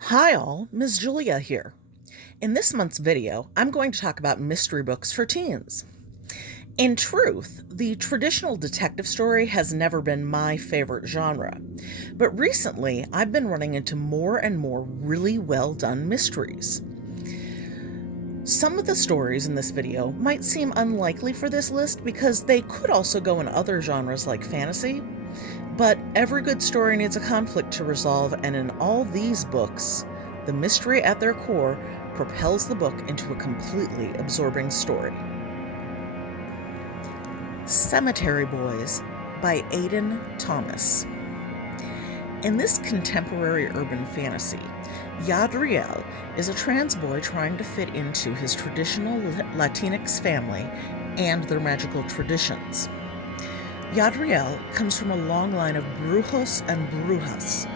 Hi all, Ms. Julia here. In this month's video, I'm going to talk about mystery books for teens. In truth, the traditional detective story has never been my favorite genre, but recently I've been running into more and more really well done mysteries. Some of the stories in this video might seem unlikely for this list because they could also go in other genres like fantasy, but every good story needs a conflict to resolve, and in all these books, the mystery at their core propels the book into a completely absorbing story. Cemetery Boys by Aiden Thomas. In this contemporary urban fantasy, Yadriel is a trans boy trying to fit into his traditional Latinx family and their magical traditions. Yadriel comes from a long line of brujos and brujas.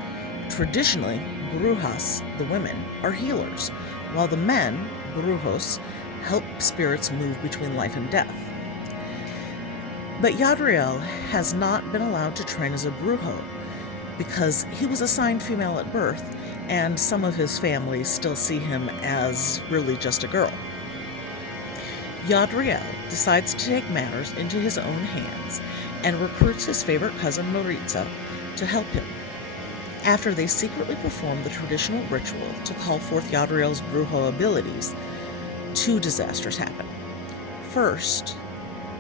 Traditionally, brujas, the women, are healers, while the men, brujos, help spirits move between life and death. But Yadriel has not been allowed to train as a brujo because he was assigned female at birth, and some of his family still see him as really just a girl. Yadriel decides to take matters into his own hands and recruits his favorite cousin Milissa to help him. After they secretly perform the traditional ritual to call forth Yadriel's brujo abilities, two disasters happen. First,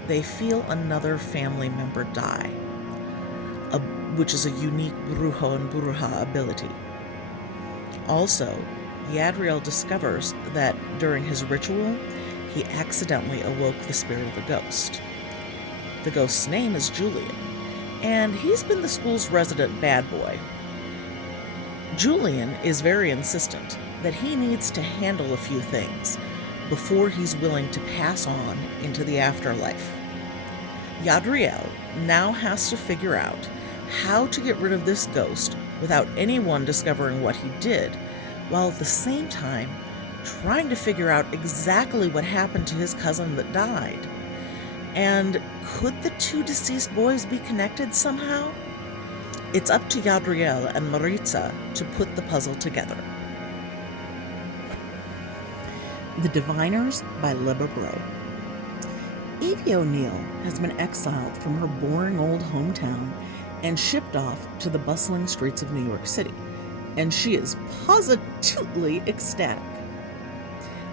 they feel another family member die, which is a unique brujo and bruja ability. Also, Yadriel discovers that during his ritual, he accidentally awoke the spirit of a ghost. The ghost's name is Julian, and he's been the school's resident bad boy. Julian is very insistent that he needs to handle a few things before he's willing to pass on into the afterlife. Yadriel now has to figure out how to get rid of this ghost without anyone discovering what he did, while at the same time trying to figure out exactly what happened to his cousin that died. And could the two deceased boys be connected somehow? It's up to Yadriel and Milissa to put the puzzle together. The Diviners by Libba Bray. Evie O'Neill has been exiled from her boring old hometown and shipped off to the bustling streets of New York City, and she is positively ecstatic.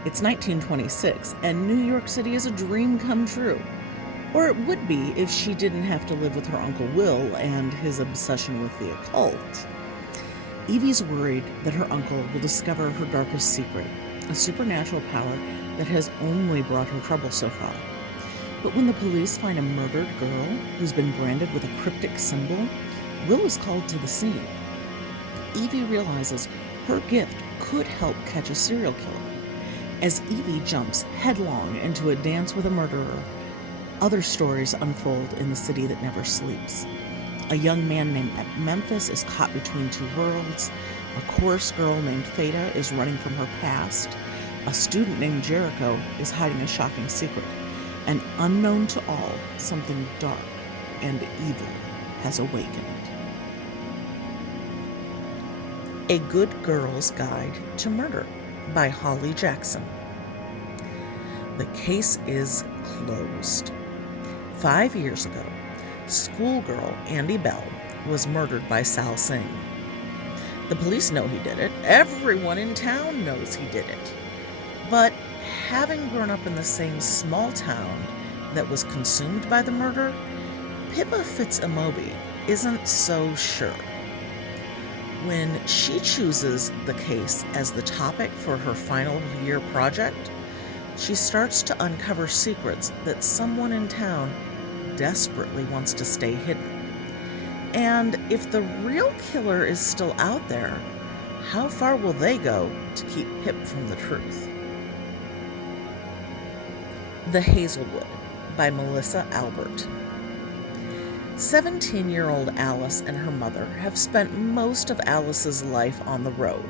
It's 1926, and New York City is a dream come true. Or it would be if she didn't have to live with her Uncle Will and his obsession with the occult. Evie's worried that her uncle will discover her darkest secret, a supernatural power that has only brought her trouble so far. But when the police find a murdered girl who's been branded with a cryptic symbol, Will is called to the scene. Evie realizes her gift could help catch a serial killer. As Evie jumps headlong into a dance with a murderer, other stories unfold in the city that never sleeps. A young man named Memphis is caught between two worlds. A chorus girl named Theta is running from her past. A student named Jericho is hiding a shocking secret. And unknown to all, something dark and evil has awakened. A Good Girl's Guide to Murder by Holly Jackson. The case is closed. 5 years ago, schoolgirl Andy Bell was murdered by Sal Singh. The police know he did it. Everyone in town knows he did it. But having grown up in the same small town that was consumed by the murder, Pippa Fitz-Amobi isn't so sure. When she chooses the case as the topic for her final year project, she starts to uncover secrets that someone in town desperately wants to stay hidden. And if the real killer is still out there, how far will they go to keep Pip from the truth? The Hazelwood by Melissa Albert. 17-year-old Alice and her mother have spent most of Alice's life on the road,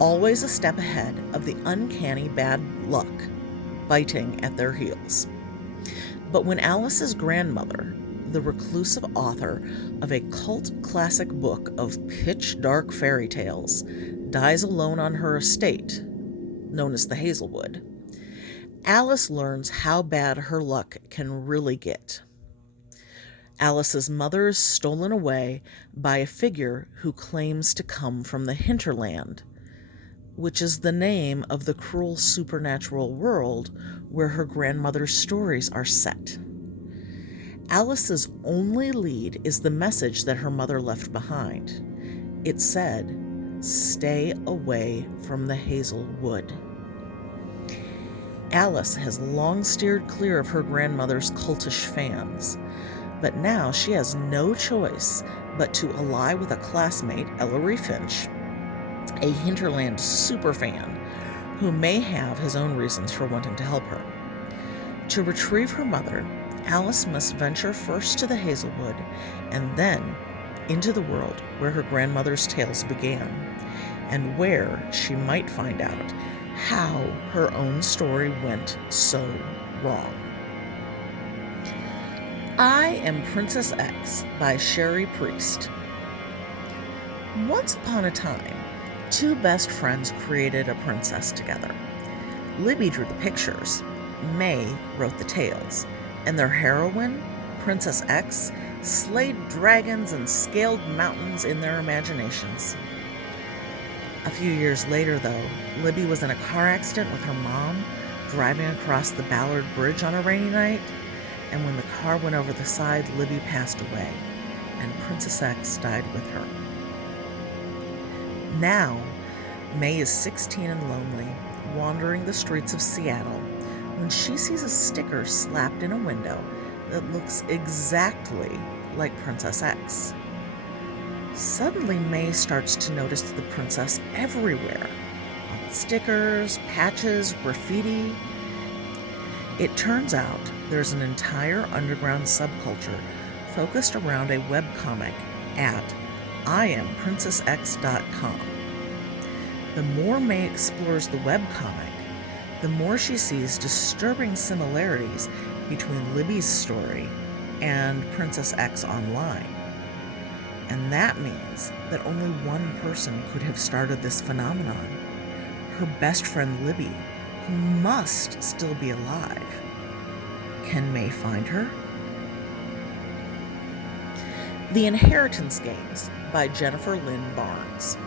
always a step ahead of the uncanny bad luck biting at their heels. But when Alice's grandmother, the reclusive author of a cult classic book of pitch-dark fairy tales, dies alone on her estate, known as the Hazelwood, Alice learns how bad her luck can really get. Alice's mother is stolen away by a figure who claims to come from the hinterland, which is the name of the cruel supernatural world where her grandmother's stories are set. Alice's only lead is the message that her mother left behind. It said, "Stay away from the Hazelwood." Alice has long steered clear of her grandmother's cultish fans, but now she has no choice but to ally with a classmate, Ellery Finch, a hinterland superfan who may have his own reasons for wanting to help her. To retrieve her mother, Alice must venture first to the Hazelwood and then into the world where her grandmother's tales began, and where she might find out how her own story went so wrong. I Am Princess X by Sherri Priest. Once upon a time, two best friends created a princess together. Libby drew the pictures, May wrote the tales, and their heroine, Princess X, slayed dragons and scaled mountains in their imaginations. A few years later, though, Libby was in a car accident with her mom, driving across the Ballard Bridge on a rainy night, and when the car went over the side, Libby passed away, and Princess X died with her. Now, May is 16 and lonely, wandering the streets of Seattle, when she sees a sticker slapped in a window that looks exactly like Princess X. Suddenly, May starts to notice the princess everywhere, on stickers, patches, graffiti. It turns out there's an entire underground subculture focused around a webcomic at IamPrincessX.com. The more May explores the webcomic, the more she sees disturbing similarities between Libby's story and Princess X online. And that means that only one person could have started this phenomenon, her best friend Libby, who must still be alive. Can May find her? The Inheritance Games by Jennifer Lynn Barnes.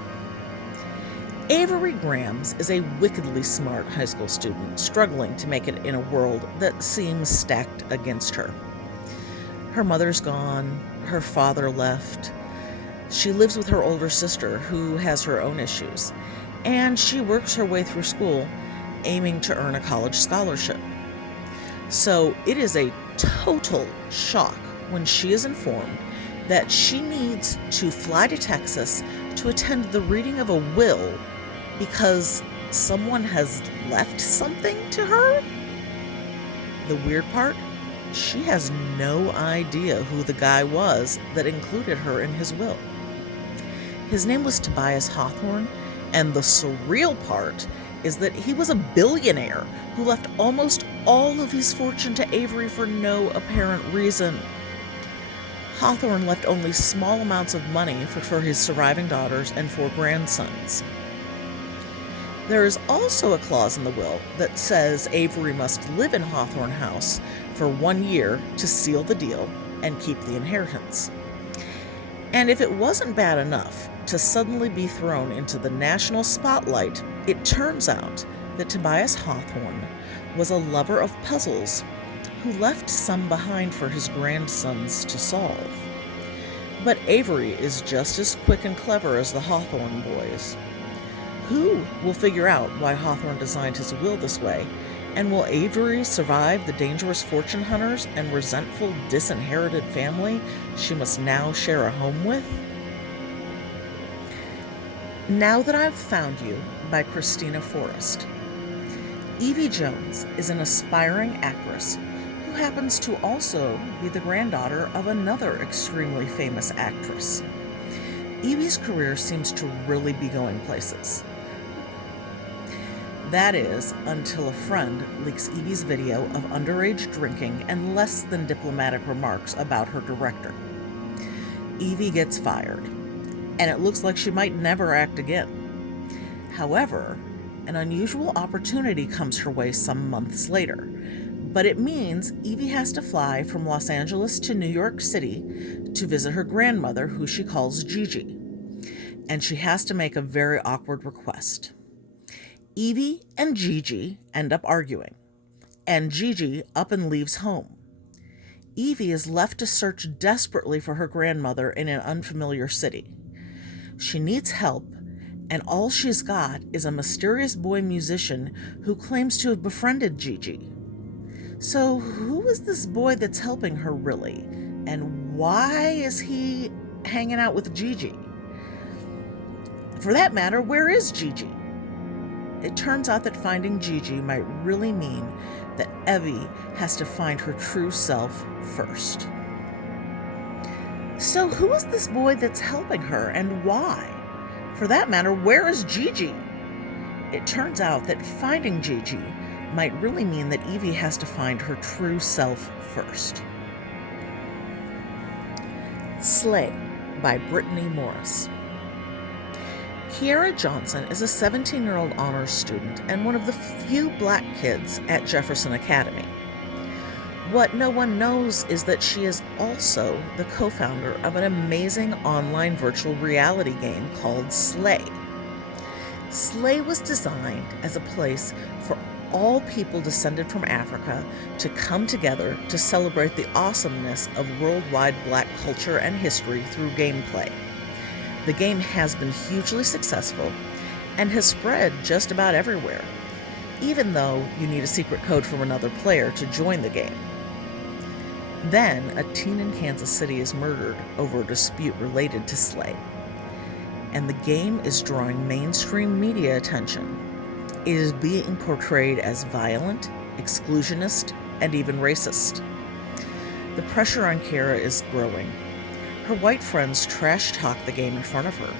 Avery Grams is a wickedly smart high school student struggling to make it in a world that seems stacked against her. Her mother's gone, her father left. She lives with her older sister, who has her own issues, and she works her way through school, aiming to earn a college scholarship. So it is a total shock when she is informed that she needs to fly to Texas to attend the reading of a will because someone has left something to her. The weird part? She has no idea who the guy was that included her in his will. His name was Tobias Hawthorne, and the surreal part is that he was a billionaire who left almost all of his fortune to Avery for no apparent reason. Hawthorne left only small amounts of money for his surviving daughters and 4 grandsons. There is also a clause in the will that says Avery must live in Hawthorne House for 1 year to seal the deal and keep the inheritance. And if it wasn't bad enough to suddenly be thrown into the national spotlight, it turns out that Tobias Hawthorne was a lover of puzzles who left some behind for his grandsons to solve. But Avery is just as quick and clever as the Hawthorne boys. Who will figure out why Hawthorne designed his will this way, and will Avery survive the dangerous fortune hunters and resentful disinherited family she must now share a home with? Now That Ive Found You by Kristina Forrest. Evie Jones is an aspiring actress who happens to also be the granddaughter of another extremely famous actress. Evie's career seems to really be going places. That is, until a friend leaks Evie's video of underage drinking and less than diplomatic remarks about her director. Evie gets fired, and it looks like she might never act again. However, an unusual opportunity comes her way some months later, but it means Evie has to fly from Los Angeles to New York City to visit her grandmother, who she calls Gigi, and she has to make a very awkward request. Evie and Gigi end up arguing, and Gigi up and leaves home. Evie is left to search desperately for her grandmother in an unfamiliar city. She needs help, and all she's got is a mysterious boy musician who claims to have befriended Gigi. So who is this boy that's helping her really? And why is he hanging out with Gigi? For that matter, where is Gigi? It turns out that finding Gigi might really mean that Evie has to find her true self first. So who is this boy that's helping her, and why? For that matter, where is Gigi? It turns out that finding Gigi might really mean that Evie has to find her true self first. Slay by Britteny Morris. Kiera Johnston is a 17-year-old honors student and one of the few black kids at Jefferson Academy. What no one knows is that she is also the co-founder of an amazing online virtual reality game called Slay. Slay was designed as a place for all people descended from Africa to come together to celebrate the awesomeness of worldwide black culture and history through gameplay. The game has been hugely successful and has spread just about everywhere, even though you need a secret code from another player to join the game. Then, a teen in Kansas City is murdered over a dispute related to Slay, and the game is drawing mainstream media attention. It is being portrayed as violent, exclusionist, and even racist. The pressure on Kiera is growing. Her white friends trash talk the game in front of her.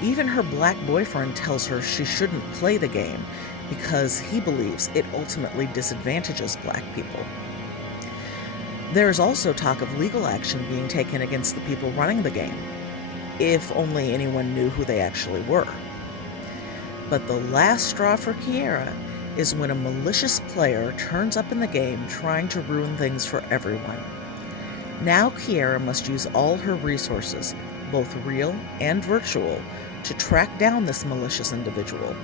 Even her black boyfriend tells her she shouldn't play the game because he believes it ultimately disadvantages black people. There is also talk of legal action being taken against the people running the game, if only anyone knew who they actually were. But the last straw for Kiera is when a malicious player turns up in the game trying to ruin things for everyone. Now Kiera must use all her resources, both real and virtual, to track down this malicious individual.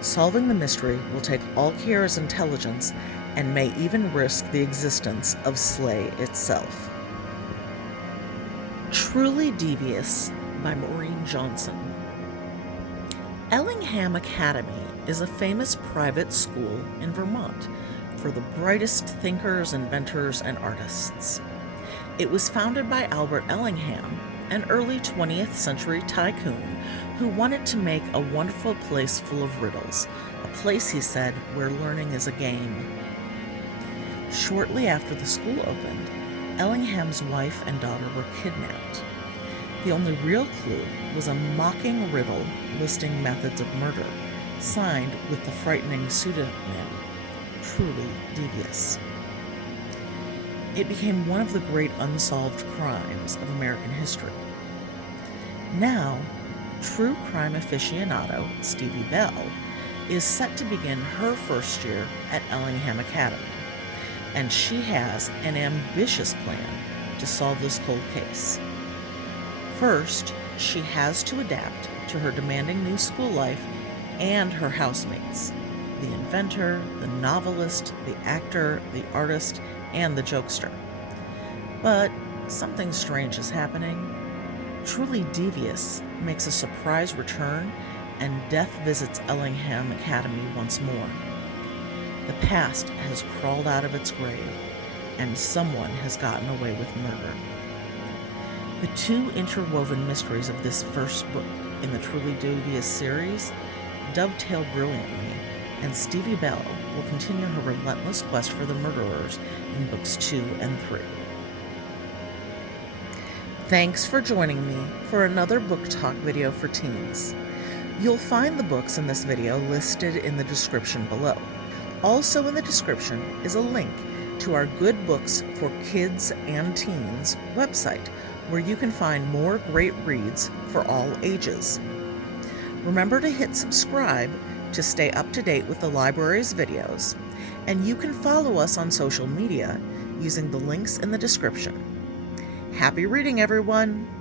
Solving the mystery will take all Kiera's intelligence and may even risk the existence of Slay itself. Truly Devious by Maureen Johnston. Ellingham Academy is a famous private school in Vermont for the brightest thinkers, inventors, and artists. It was founded by Albert Ellingham, an early 20th century tycoon who wanted to make a wonderful place full of riddles, a place, he said, where learning is a game. Shortly after the school opened, Ellingham's wife and daughter were kidnapped. The only real clue was a mocking riddle listing methods of murder, signed with the frightening pseudonym, Truly Devious. It became one of the great unsolved crimes of American history. Now, true crime aficionado Stevie Bell is set to begin her first year at Ellingham Academy, and she has an ambitious plan to solve this cold case. First, she has to adapt to her demanding new school life and her housemates, the inventor, the novelist, the actor, the artist, and the jokester. But something strange is happening. Truly Devious makes a surprise return, and death visits Ellingham Academy once more. The past has crawled out of its grave, and someone has gotten away with murder. The two interwoven mysteries of this first book in the Truly Devious series dovetail brilliantly, and Stevie Bell will continue her relentless quest for the murderers in books 2 and 3. Thanks for joining me for another book talk video for teens. You'll find the books in this video listed in the description below. Also in the description is a link to our Good Books for Kids and Teens website, where you can find more great reads for all ages. Remember to hit subscribe to stay up to date with the library's videos, and you can follow us on social media using the links in the description. Happy reading, everyone!